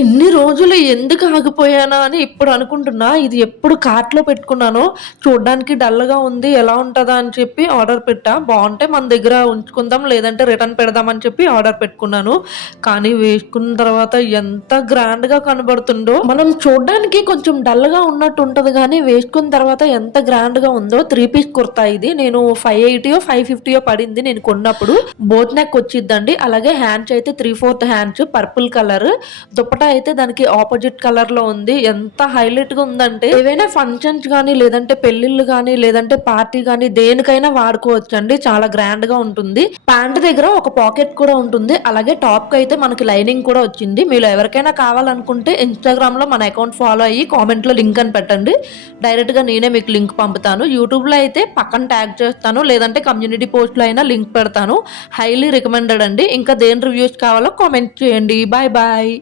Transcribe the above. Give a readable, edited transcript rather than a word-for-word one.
ఇన్ని రోజులు ఎందుకు ఆగిపోయానా అని ఇప్పుడు అనుకుంటున్నా. ఇది ఎప్పుడు కార్ట్‌లో పెట్టుకున్నానో, చూడ్డానికి డల్‌గా ఉంది. ఎలా ఉంటదా అని చెప్పి ఆర్డర్ పెట్టా. బావుంటే మన దగ్గర ఉంచుకుందాం. లేదంటే రిటర్న్ పెడదాం అని చెప్పి ఆర్డర్ పెట్టుకున్నాను. కానీ వేసుకున్న తర్వాత ఎంత గ్రాండ్‌గా కనబడుతుందో, మనం చూడ్డానికి కొంచెం డల్‌గా ఉన్నట్టు ఉంటది గానీ, వేసుకున్న తర్వాత ఎంత గ్రాండ్‌గా ఉందో. 3 పీస్ కుర్తా ఇది. నేను 580 550 పడింది నేను కొన్నప్పుడు. బోట్ నెక్ వచ్చిద్దండి. అలాగే హ్యాండ్స్ అయితే 3/4 హ్యాండ్స్ పర్పుల్ కలర్. దుపట్టా అయితే దానికి ఆపోజిట్ కలర్‌లో ఉంది. ఎంత హైలైట్‌గా ఉందంటే, ఏవైనా ఫంక్షన్స్ గాని, లేదంటే పెళ్ళిళ్ళు గాని, లేదంటే పార్టీ గాని దేనికైనా వాడుకోవచ్చండి. చాలా గ్రాండ్‌గా ఉంటుంది. ప్యాంట్ దగ్గర ఒక పాకెట్ కూడా ఉంటుంది. అలాగే టాప్‌కైతే మనకి లైనింగ్ కూడా వచ్చింది. మీలో ఎవరికైనా కావాలనుకుంటే ఇన్‌స్టాగ్రామ్‌లో మన అకౌంట్ ఫాలో అయ్యి కామెంట్‌లో లింక్ అని పెట్టండి. డైరెక్ట్‌గా నేనే మీకు లింక్ పంపుతాను. యూట్యూబ్‌లో అయితే పక్కన ట్యాగ్ చేస్తాను. లేదంటే కమ్యూనిటీ పోస్ట్‌లో అయినా లింక్ పెడతాను. హైలీ రికమెండెడ్ అండి. ఇంకా దేని రివ్యూస్ కావాలో కామెంట్ చేయండి. Bye bye.